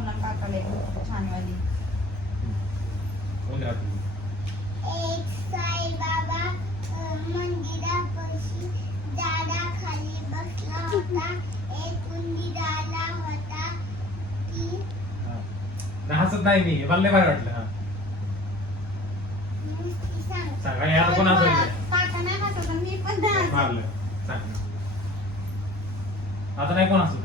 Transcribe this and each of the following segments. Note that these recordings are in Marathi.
आणि काकाला एक गोष्ट छानवाली कोण राहते? एक साईबाबा मंदिरापाशी झाडाखाली बसला होता. एक उंदीर आला होता. ती हा. नाही, हसत नाही मी. मला लय भारी वाटलं हा. नुसती सांग. सांगा यार कोण हसत नाही काका नाही हसत मी पण नाही हसत. मारलं. सांग. आता नाही कोण हसत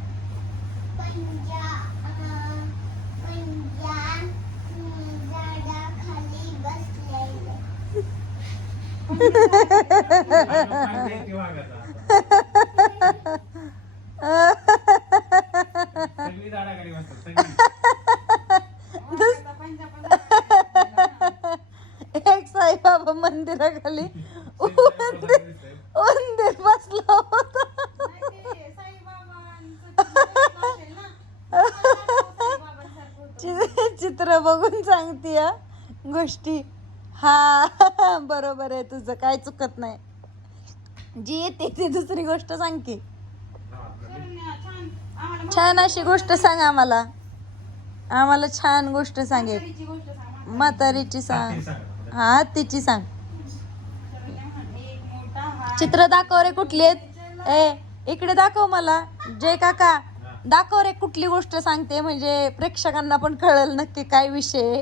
एक साईबाबा मंदिराखाली दिसतंय. उंदीर बसला होता नाही ते साईबाबांचं चित्र असेल ना. साईबाबांसारखं होतं. चि- चित्र बघून सांगते गोष्टी. हा बरोबर आहे तुझं. काय चुकत नाही. जी येते ती दुसरी गोष्ट सांग की. शरण्या, छान अशी गोष्ट सांग आम्हाला. आम्हाला छान गोष्ट सांगेल म्हातारीची सांग. म्हातारीची सांग. हा तिची सांग. चित्र दाखव रे कुठली आहेत? ए इकडे दाखव मला. जय काका. दाखव रे कुठली गोष्ट सांगते? म्हणजे प्रेक्षकांना पण कळेल नक्की काय विषय आहे.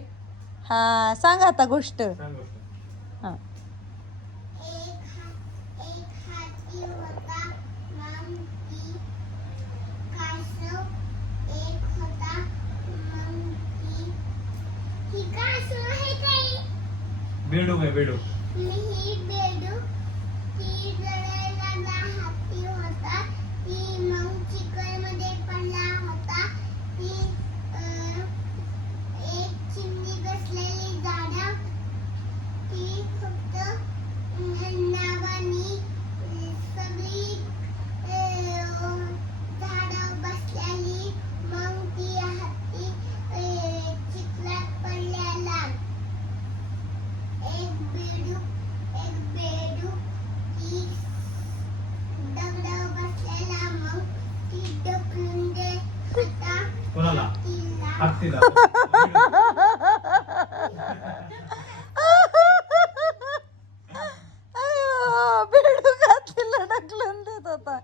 हा सांग आता गोष्ट. सांग गोष्ट. हा. एक हात एक हाती होता मग ती कासव एक होता मग. ती ही कासव आहे काही बेडूक आहे बेडूक ही बेडूक ती जळायला हाती होता ती मग चिकलमध्ये पडला होता ती अं, एक चिमणी बसलेली झाडा ती फक्त अं, नावानी अं, सगळी अं, झाडं बसलेली मग ती हत्ती अं, चिखलात पडलेला एक बेडूक एक बेडूक ती दगडावर बसलेला मग ती ढकलून दे आता कोणाला तिला हत्तीला अयो बेडू घातलेला ढकलून देत होता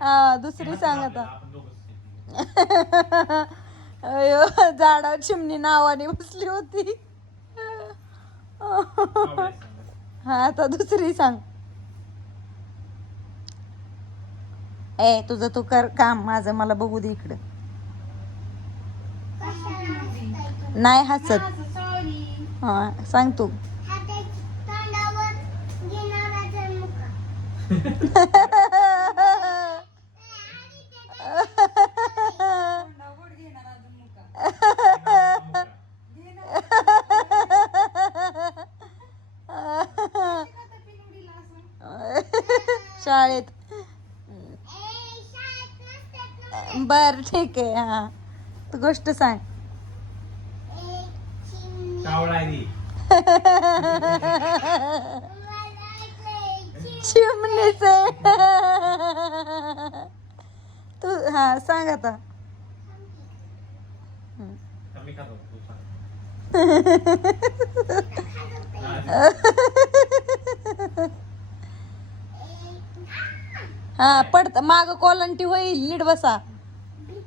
हा दुसरी सांग आता. अयो झाडावर चिमणी नावाने बसली होती सांग. हा आता दुसरी सांग ए तुझं तू कर काम माझं मला बघू दे इकडं. नाही हसत. हा सांग तू. शाळेत. बर ठीक आहे हा. तू गोष्ट सांग. चिमणीच. तू हा सांग आता. हा, हा पडत. माग कोलंटी होईल लीड बसा.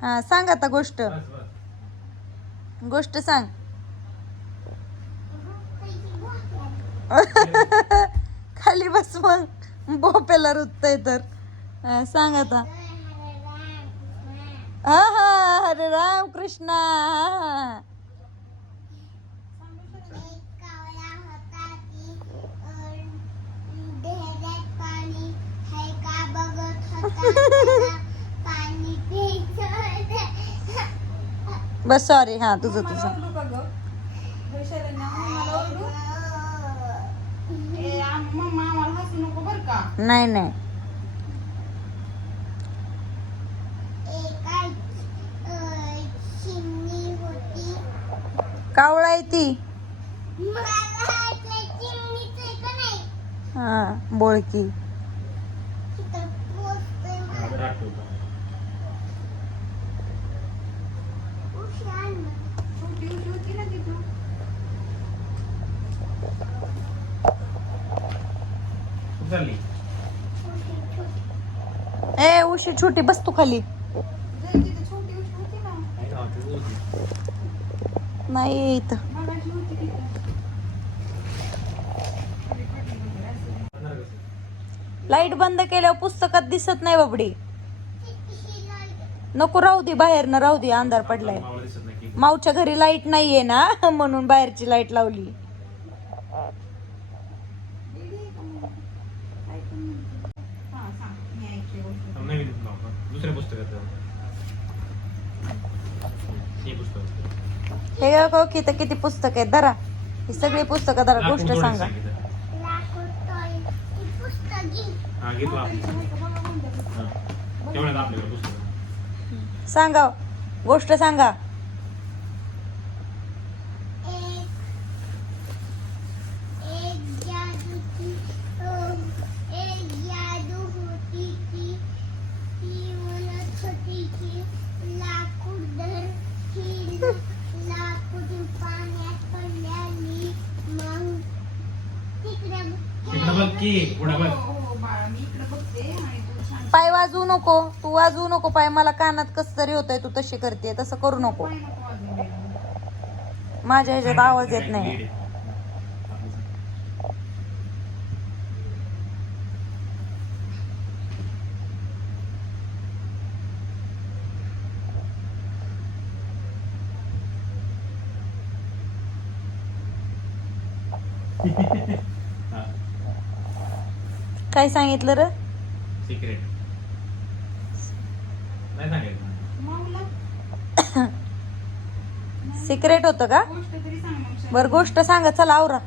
हा सांग आता गोष्ट. गोष्ट सांग. खाली बस मग. बोपेला रुतय तर. सांग आता. हा हा हरे राम कृष्णा. हा, एक कावळा होता ती अं, ढेऱ्यात पाणी हाय का बघत होता त्याला पाणी प्यायचं होतं. बस सॉरी हा तुझं तुझं. नाही नाही एका अं, चिमणी होती कावळा आहे ती. मला वाटलं चिमणीच आहे का नाही? हा बोळकी तिथं पोचतोय हा, मला. बरं आठवतं. हुशार ना. छोटी उशी होती ना तिथं कुठं चालली छोटी छोटी ए उशी छोटी बस तू खाली. नाही इथं. लाइट बंद केल्यावर पुस्तकात दिसत नाही बाबडी. नको राहू दे बाहेर ना राहू दे अंधार पडलाय. मावच्या घरी लाइट नाहीये ना म्हणून बाहेरची लाइट लावली दीदी, अं, काय पण म्हणते. हा, सांग. मी ऐकते गोष्ट. थांब, नवीन नाव, हा. दुसऱ्या पुस्तकात हे पुस्तक हे तर किती पुस्तक आहेत. धरा. ही सगळी पुस्तकं धरा लाकूड गोष्ट सांगा. सांगितलं. लाकूड टॉय ती पुस्तक घे. हा घेतो आपण म्हातारीचं नाही का बघा कोणतं पुस्तक. हा. तेवढ्यात आपल्याकडे पुस्तक सांगा गोष्ट सांगा एक एक जादूची अं, एक जादू होती ती ती म्हणत होती की लाकूड धर ही ल- बघ की पुढं बघ. हो, हो, पाय वाजवू नको तू वाजवू नको पाय मला कानात कस तरी होतंय तू तशी करते तसं करू नको. माझ्या ह्याच्यात आवाज येत नाही लीड आहे. आपलं सांग. हा काय सांगितलं र? सिक्रेट नाही सिक्रेट होतं का? गोष्ट तरी सांग मग बर गोष्ट सांगा चला आवरा.